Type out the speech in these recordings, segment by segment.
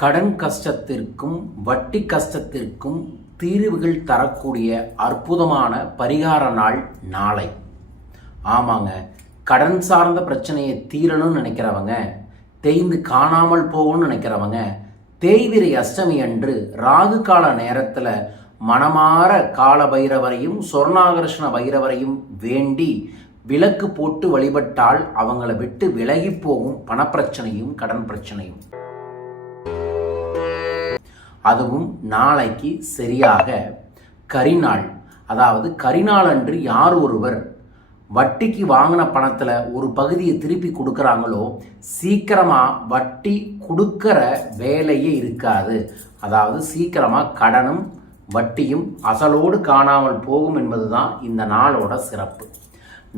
கடன் கஷ்டத்திற்கும் வட்டி கஷ்டத்திற்கும் தீர்வுகள் தரக்கூடிய அற்புதமான பரிகார நாள் நாளை. ஆமாங்க கடன் சார்ந்த பிரச்சனையை தீரணும்னு நினைக்கிறவங்க தேய்ந்து காணாமல் போகணும்னு நினைக்கிறவங்க தேய்விரை அஷ்டமி அன்று ராகு கால நேரத்தில் மனமாற கால பைரவரையும் சொர்ணாகர்ஷ்ண பைரவரையும் வேண்டி விளக்கு போட்டு வழிபட்டால் அவங்கள விட்டு விலகி போகும் பணப்பிரச்சனையும் கடன் பிரச்சனையும். அதுவும் நாளைக்கு சரியாக. கரிநாள் அதாவது கரிநாள் அன்று யார் ஒருவர் வட்டிக்கு வாங்கின பணத்தில் ஒரு பகுதியை திருப்பி கொடுக்குறாங்களோ சீக்கிரமாக வட்டி கொடுக்குற வேலையே இருக்காது. அதாவது சீக்கிரமாக கடனும் வட்டியும் அசலோடு காணாமல் போகும் என்பது தான் இந்த நாளோட சிறப்பு.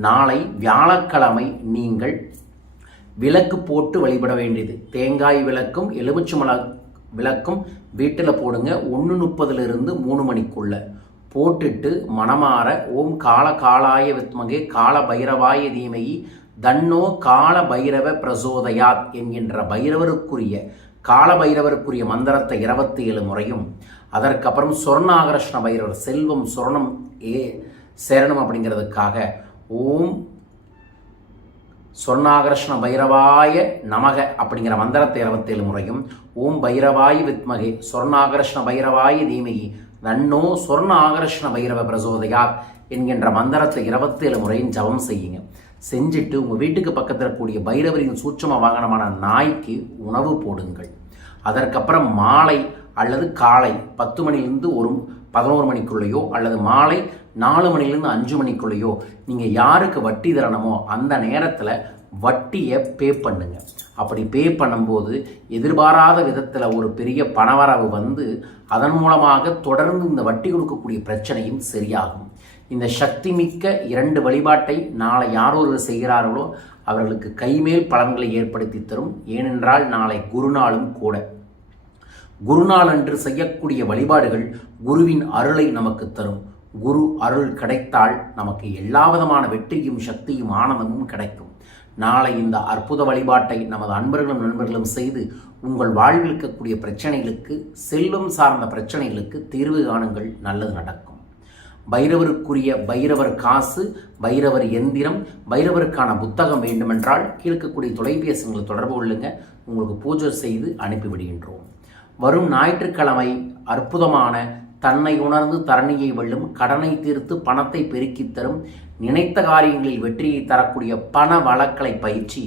நாளை வியாழக்கிழமை நீங்கள் விளக்கு போட்டு வழிபட வேண்டியது. தேங்காய் விளக்கும் எலுமிச்சம்பழ விளக்கும். வீட்டில் போடுங்க. ஒன்று முப்பதுலேருந்து மூணு மணிக்குள்ள. போட்டுட்டு மனமாற ஓம் கால காலாய வித்மகே கால பைரவாய தீமையி தன்னோ கால பைரவ பிரசோதயாத் என்கின்ற பைரவருக்குரிய கால பைரவருக்குரிய மந்திரத்தை இருபத்தி ஏழு முறையும். அதற்கப்புறம் சொர்ணாகர்ஷ்ண பைரவர் செல்வம் சொர்ணம் ஏ சேரணும் அப்படிங்கிறதுக்காக ஓம் சொர்ணாகர்ஷ்ண பைரவாய நமக அப்படிங்கிற மந்திரத்தை இருபத்தேழு முறையும் ஓம் பைரவாய் வித்மகே சொர்ணாகர்ஷ்ண பைரவாய தீமகி நன்னோ சொர்ண ஆகர்ஷ்ண பைரவ பிரசோதையார் என்கின்ற மந்திரத்தை இருபத்தேழு முறையும் ஜபம் செய்யுங்க. செஞ்சுட்டு உங்கள் வீட்டுக்கு பக்கத்தில் இருக்கக்கூடிய பைரவரின் சூட்சம வாகனமான நாய்க்கு உணவு போடுங்கள். அதற்கப்புறம் மாலை அல்லது காலை பத்து மணிலேருந்து ஒரு பதினோரு மணிக்குள்ளேயோ அல்லது மாலை நாலு மணிலேருந்து அஞ்சு மணிக்குள்ளேயோ நீங்கள் யாருக்கு வட்டி தரணுமோ அந்த நேரத்தில் வட்டியை பே பண்ணுங்க. அப்படி பே பண்ணும்போது எதிர்பாராத விதத்தில் ஒரு பெரிய பணவரவு வந்து அதன் மூலமாக தொடர்ந்து இந்த வட்டி கொடுக்கக்கூடிய பிரச்சனையும் சரியாகும். இந்த சக்தி மிக்க இரண்டு வழிபாட்டை நாளை யார் ஒருவர் செய்கிறார்களோ அவர்களுக்கு கைமேல் பலன்களை ஏற்படுத்தி தரும். ஏனென்றால் நாளை குருநாளும் கூட. குருநாள் அன்று செய்யக்கூடிய வழிபாடுகள் குருவின் அருளை நமக்கு தரும். குரு அருள் கிடைத்தால் நமக்கு எல்லா விதமான வெற்றியும் சக்தியும் ஆனந்தமும் கிடைக்கும். நாளை இந்த அற்புத வழிபாட்டை நமது அன்பர்களும் நண்பர்களும் செய்து உங்கள் வாழ்வில் இருக்கக்கூடிய பிரச்சனைகளுக்கு செல்வம் சார்ந்த பிரச்சனைகளுக்கு தீர்வு காணுங்கள். நல்லது நடக்கும். பைரவருக்குரிய பைரவர் காசு பைரவர் எந்திரம் பைரவருக்கான புத்தகம் வேண்டுமென்றால் கீழ்க்கக்கூடிய தொலைபேசிகளை தொடர்பு கொள்ளுங்க. உங்களுக்கு பூஜை செய்து அனுப்பிவிடுகின்றோம் வரும் ஞாயிற்றுக்கிழமை அற்புதமான தன்னை உணர்ந்து தரணியை வெல்லும் கடனை தீர்த்து பணத்தை பெருக்கித் தரும் நினைத்த காரியங்களில் வெற்றியை தரக்கூடிய பண வழக்கலை பயிற்சி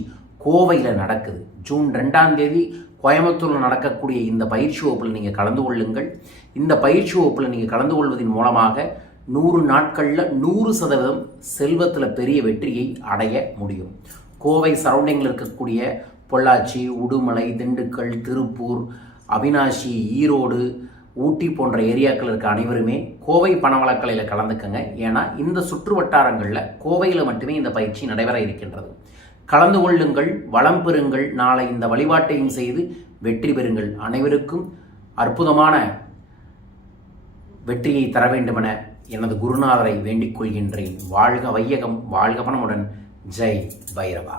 கோவையில் நடக்குது. ஜூன் ரெண்டாம் தேதி கோயம்புத்தூரில் நடக்கக்கூடிய இந்த பயிற்சி வகுப்பில் நீங்கள் கலந்து கொள்ளுங்கள். இந்த பயிற்சி வகுப்பில் நீங்கள் கலந்து கொள்வதன் மூலமாக நூறு நாட்களில் நூறு சதவீதம் செல்வத்தில் பெரிய வெற்றியை அடைய முடியும். கோவை சரௌண்டிங்கில் இருக்கக்கூடிய பொள்ளாச்சி உடுமலை திண்டுக்கல் திருப்பூர் அவினாஷி ஈரோடு ஊட்டி போன்ற ஏரியாக்கள் இருக்க அனைவருமே கோவை பணவளக்கலையில் கலந்துக்கங்க. ஏன்னா இந்த சுற்று வட்டாரங்களில் கோவையில் மட்டுமே இந்த பயிற்சி நடைபெற இருக்கின்றது. கலந்து கொள்ளுங்கள் வளம் பெறுங்கள் நாளை இந்த வழிபாட்டையும் செய்து வெற்றி பெறுங்கள். அனைவருக்கும் அற்புதமான வெற்றியை தர வேண்டுமென எனது குருநாதரை வேண்டிக் கொள்கின்றேன். வாழ்க வையகம் வாழ்க பணமுடன் ஜெய் பைரவா.